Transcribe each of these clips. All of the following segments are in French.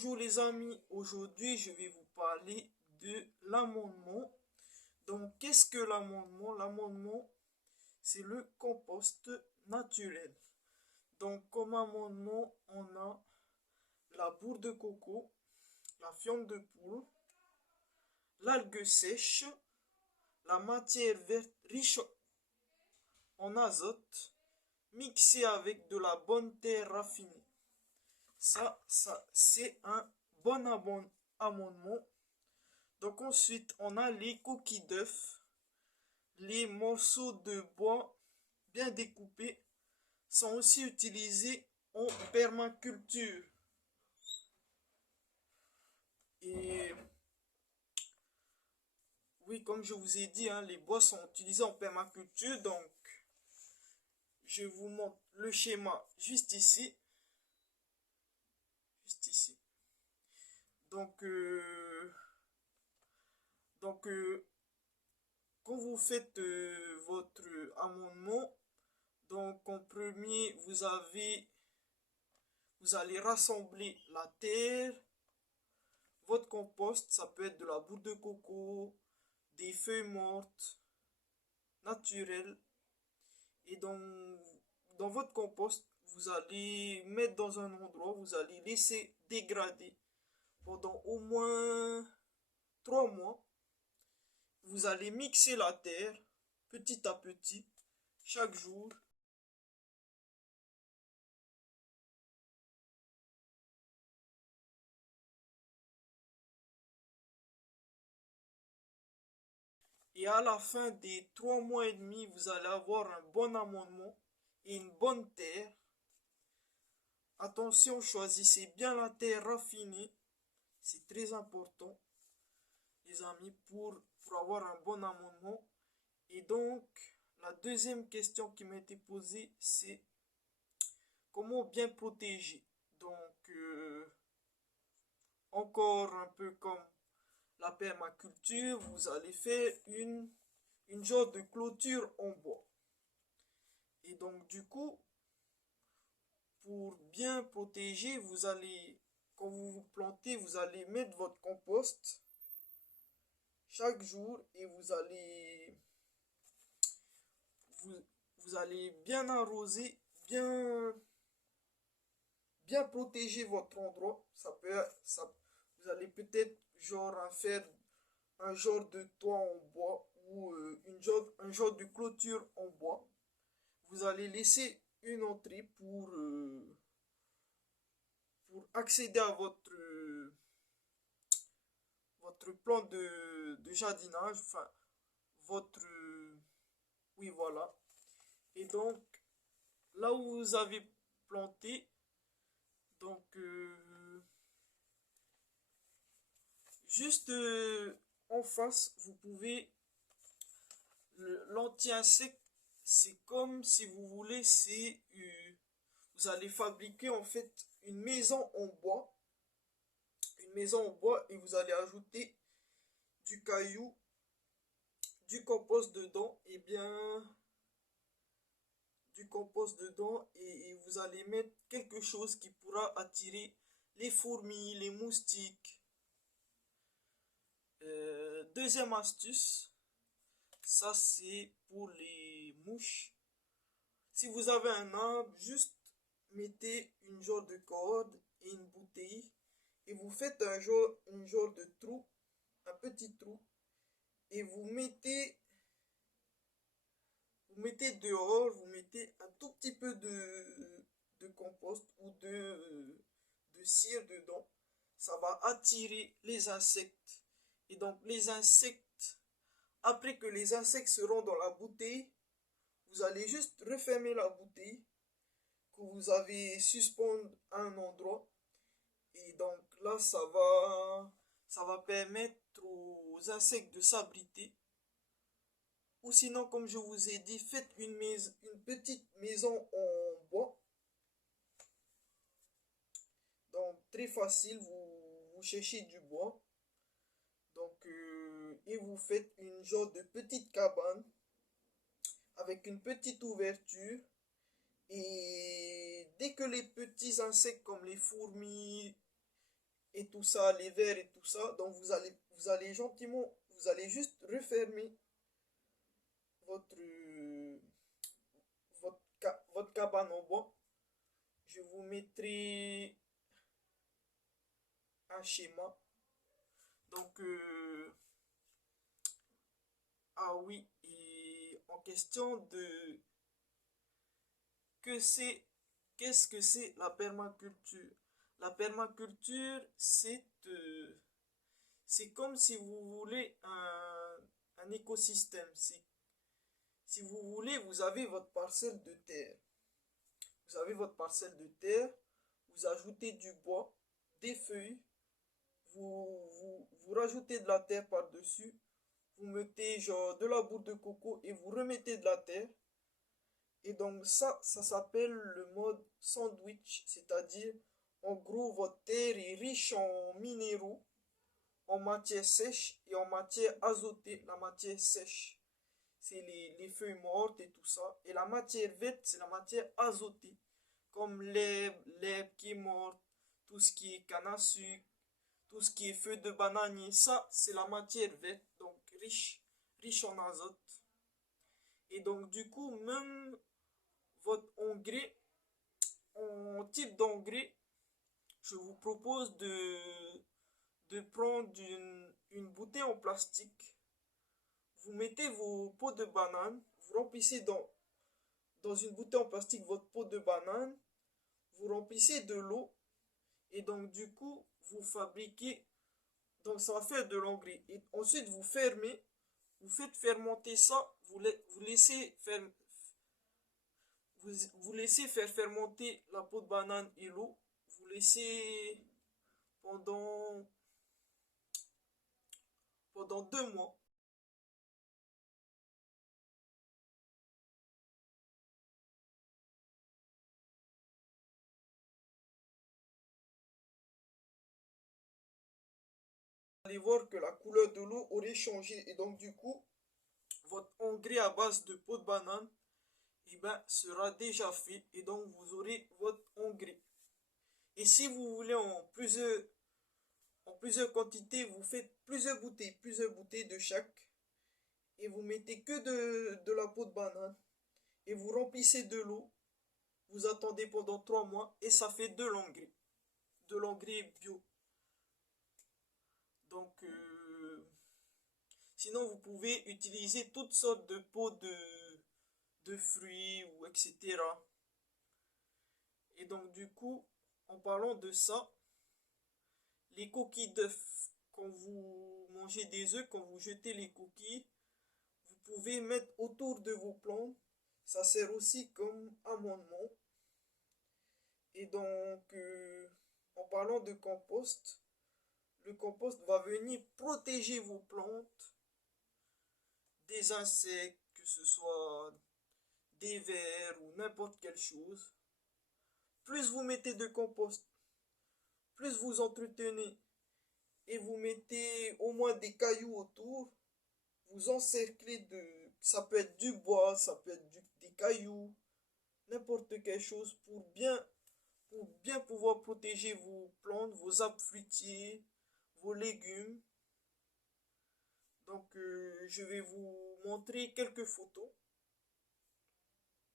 Bonjour les amis, aujourd'hui je vais vous parler de l'amendement. Donc qu'est-ce que l'amendement? L'amendement, c'est le compost naturel. Donc comme amendement, on a la bourre de coco, la fiente de poule, l'algue sèche, la matière verte riche en azote, mixée avec de la bonne terre raffinée. Ça c'est un bon amendement. Donc ensuite, on a les coquilles d'œufs. Les morceaux de bois bien découpés sont aussi utilisés en permaculture. Et oui, comme je vous ai dit, hein, les bois sont utilisés en permaculture. Donc, je vous montre le schéma juste ici. Juste ici. Donc, quand vous faites votre amendement, donc en premier, vous allez rassembler la terre, votre compost, ça peut être de la boue de coco, des feuilles mortes, naturelles. Et dans votre compost, vous allez mettre dans un endroit, vous allez laisser dégrader pendant au moins 3 mois. Vous allez mixer la terre petit à petit, chaque jour. Et à la fin des 3 mois et demi, vous allez avoir un bon amendement et une bonne terre. Attention, choisissez bien la terre raffinée. C'est très important, les amis, pour avoir un bon amendement. Et donc, la deuxième question qui m'a été posée, c'est comment bien protéger. Donc, encore un peu comme la permaculture, vous allez faire une genre de clôture en bois. Et donc, du coup, pour bien protéger, quand vous plantez, vous allez mettre votre compost chaque jour et vous, vous allez bien arroser, bien protéger votre endroit. Vous allez peut-être genre faire un genre de toit en bois ou un genre de clôture en bois. Vous allez laisser une entrée pour accéder à votre plan de jardinage, enfin, votre... oui, voilà. Et donc, là où vous avez planté, donc, juste en face, vous pouvez... L'anti-insecte, c'est comme si vous voulez, vous allez fabriquer en fait une maison en bois. Une maison en bois et vous allez ajouter du caillou, du compost dedans, et bien du compost dedans et vous allez mettre quelque chose qui pourra attirer les fourmis, les moustiques. Deuxième astuce, ça c'est pour les mouches. Si vous avez un arbre, juste mettez une genre de corde et une bouteille et vous faites une genre de trou, un petit trou et vous mettez dehors, vous mettez un tout petit peu de compost ou de cire dedans. Ça va attirer les insectes. Et donc les insectes, après que les insectes seront dans la bouteille, vous allez juste refermer la bouteille que vous avez suspendre à un endroit. Et donc là, ça va permettre aux insectes de s'abriter. Ou sinon, comme je vous ai dit, faites une petite maison en bois. Donc, très facile, vous cherchez du bois. Donc, et vous faites une genre de petite cabane avec une petite ouverture. Et dès que les petits insectes comme les fourmis et tout ça, les verres et tout ça. Donc vous allez gentiment, vous allez juste refermer votre, votre cabane en bois. Je vous mettrai un schéma. Donc, ah oui, et en question de que c'est, qu'est-ce que c'est la permaculture? La permaculture, c'est comme si vous voulez un écosystème. Si vous voulez, vous avez votre parcelle de terre. Vous avez votre parcelle de terre, vous ajoutez du bois, des feuilles, vous rajoutez de la terre par-dessus, vous mettez genre de la boue de coco et vous remettez de la terre. Et donc ça s'appelle le mode sandwich, c'est-à-dire en gros votre terre est riche en minéraux, en matière sèche et en matière azotée, la matière sèche. C'est les feuilles mortes et tout ça. Et la matière verte, c'est la matière azotée, comme l'herbe qui est morte, tout ce qui est canne à sucre, tout ce qui est feuilles de bananier. Ça, c'est la matière verte, donc riche en azote. Et donc, du coup, même votre engrais, en type d'engrais, je vous propose de prendre une bouteille en plastique. Vous mettez vos pots de banane, vous remplissez dans une bouteille en plastique votre pot de banane, vous remplissez de l'eau et donc du coup vous fabriquez, donc ça va faire de l'engrais. Et ensuite vous fermez, vous faites fermenter ça, vous laissez faire, vous laissez faire fermenter la peau de banane et l'eau, vous laissez pendant, pendant 2 mois. Vous allez voir que la couleur de l'eau aurait changé et donc du coup votre engrais à base de peau de banane eh ben, sera déjà fait et donc vous aurez votre engrais. Et si vous voulez en plusieurs quantités, vous faites plusieurs bouteilles de chaque et vous mettez que de la peau de banane et vous remplissez de l'eau. Vous attendez pendant 3 mois et ça fait de l'engrais bio. Donc, sinon vous pouvez utiliser toutes sortes de peaux de fruits ou etc. Et donc du coup, en parlant de ça, les coquilles d'œufs, quand vous mangez des œufs, quand vous jetez les coquilles, vous pouvez mettre autour de vos plantes. Ça sert aussi comme amendement. Et donc, en parlant de compost, le compost va venir protéger vos plantes des insectes, que ce soit des vers ou n'importe quelle chose. Plus vous mettez de compost, plus vous entretenez et vous mettez au moins des cailloux autour, vous encerclez ça peut être du bois, ça peut être des cailloux, n'importe quelle chose pour bien pouvoir protéger vos plantes, vos arbres fruitiers, vos légumes. Donc je vais vous montrer quelques photos,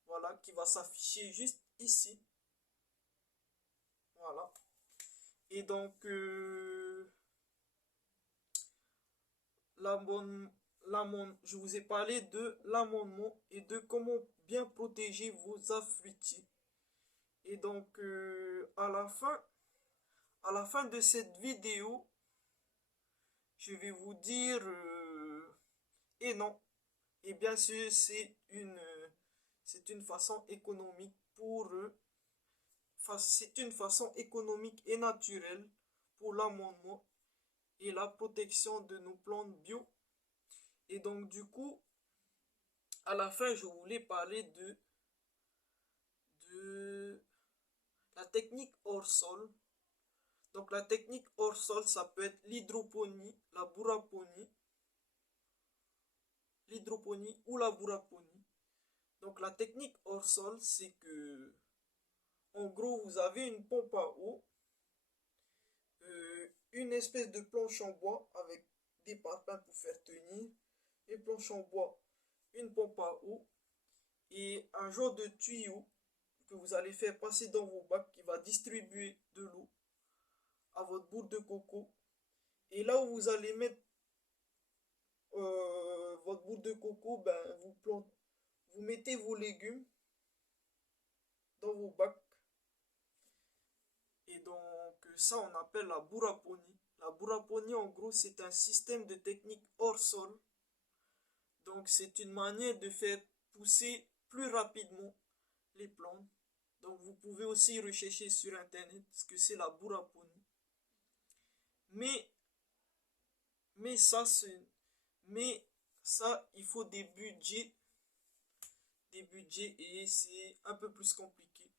voilà, qui va s'afficher juste ici. Voilà. Et donc je vous ai parlé de l'amendement et de comment bien protéger vos arbres fruitiers. Et donc, à la fin de cette vidéo, je vais vous dire et non. Et bien sûr, c'est une façon économique c'est une façon économique et naturelle pour l'amendement et la protection de nos plantes bio. Et donc, du coup, à la fin, je voulais parler de la technique hors sol. Donc la technique hors sol, ça peut être l'hydroponie ou la bouraponie. Donc la technique hors sol, c'est que, en gros, vous avez une pompe à eau une espèce de planche en bois avec des parpaings pour faire tenir, une planche en bois, une pompe à eau et un genre de tuyau que vous allez faire passer dans vos bacs qui va distribuer de l'eau à votre boule de coco. Et là où vous allez mettre votre boule de coco, ben, vous mettez vos légumes dans vos bacs. Et donc ça, on appelle la bouraponie. La bouraponie, en gros, c'est un système de technique hors sol. Donc c'est une manière de faire pousser plus rapidement les plantes. Donc vous pouvez aussi rechercher sur internet ce que c'est la bouraponie. Mais, mais ça, c'est, mais ça, il faut des budgets et c'est un peu plus compliqué.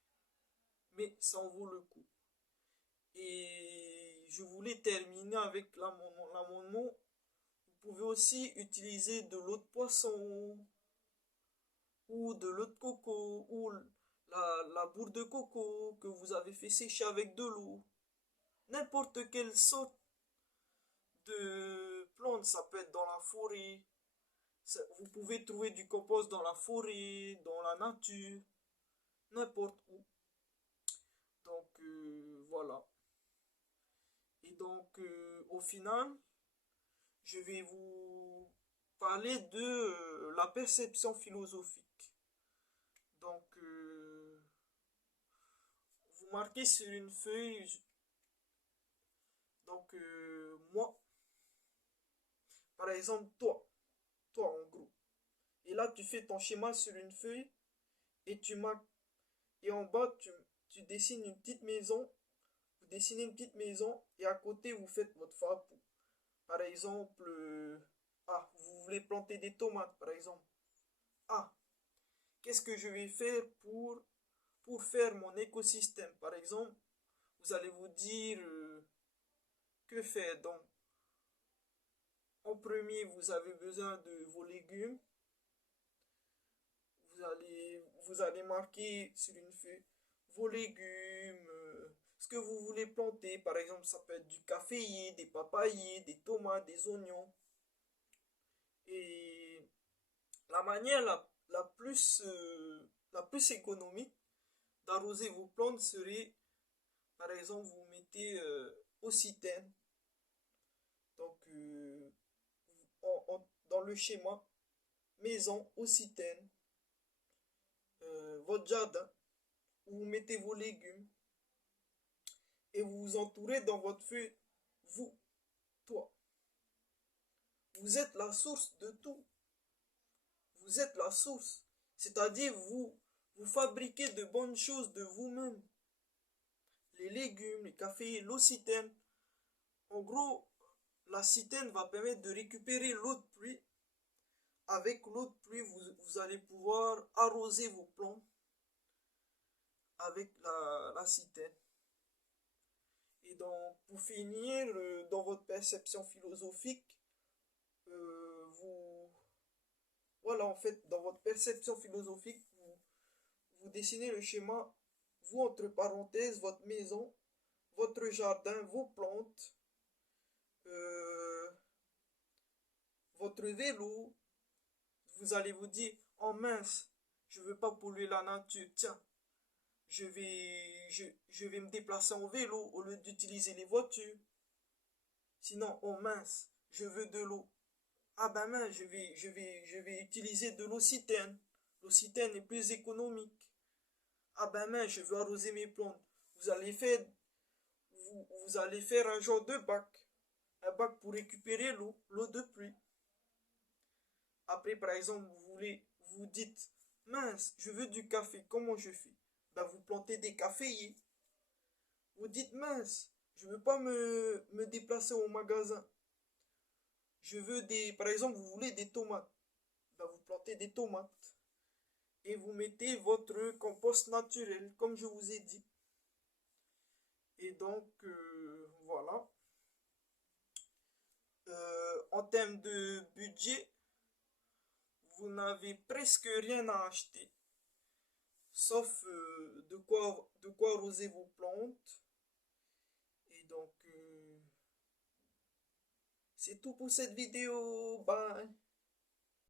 Mais ça en vaut le coup. Et je voulais terminer avec l'amendement. L'amendement, vous pouvez aussi utiliser de l'eau de poisson ou de l'eau de coco ou la bourre de coco que vous avez fait sécher avec de l'eau. N'importe quelle sorte de plante, ça peut être dans la forêt. Vous pouvez trouver du compost dans la forêt, dans la nature, n'importe où. Donc voilà. Et donc au final, je vais vous parler de la perception philosophique. Donc vous marquez sur une feuille. Donc moi, par exemple, toi en gros. Et là, tu fais ton schéma sur une feuille et tu marques. Et en bas, tu dessines une petite maison. Vous dessinez une petite maison et à côté, vous faites votre fardeau. Par exemple, vous voulez planter des tomates, par exemple. Ah, qu'est-ce que je vais faire pour faire mon écosystème? Par exemple, vous allez vous dire que faire. Donc, en premier, vous avez besoin de vos légumes. Vous allez marquer sur une feuille vos légumes, ce que vous voulez planter. Par exemple, ça peut être du caféier, des papayers, des tomates, des oignons. Et la manière la plus économique d'arroser vos plantes serait, par exemple, vous mettez au citerne. Donc, dans le schéma, maison au citerne, votre jardin, où vous mettez vos légumes, et vous vous entourez dans votre feu, vous, toi. Vous êtes la source de tout. Vous êtes la source. C'est-à-dire, vous fabriquez de bonnes choses de vous-même. Les légumes, les cafés, l'eau citerne. En gros, la citerne va permettre de récupérer l'eau de pluie. Avec l'eau de pluie, vous allez pouvoir arroser vos plantes avec la citerne. Et donc, pour finir, dans votre perception philosophique, vous, voilà, en fait, dans votre perception philosophique, vous dessinez le schéma, vous, entre parenthèses, votre maison, votre jardin, vos plantes, euh, votre vélo. Vous allez vous dire, oh mince, je veux pas polluer la nature, tiens, je vais me déplacer en vélo au lieu d'utiliser les voitures. Sinon, oh mince, je veux de l'eau. Ah ben mince, je vais utiliser de l'eau citerne. L'eau citerne est plus économique. Ah ben mince, je veux arroser mes plantes. Vous allez faire, vous allez faire un genre de bac. Un bac pour récupérer l'eau de pluie. Après, par exemple, vous dites, mince, je veux du café, comment je fais? Ben, vous plantez des caféiers. Vous dites, mince, je veux pas me déplacer au magasin. Par exemple, vous voulez des tomates. Ben, vous plantez des tomates. Et vous mettez votre compost naturel, comme je vous ai dit. Et donc, voilà. En termes de budget, vous n'avez presque rien à acheter, sauf de quoi arroser vos plantes. Et donc, C'est tout pour cette vidéo. Bye.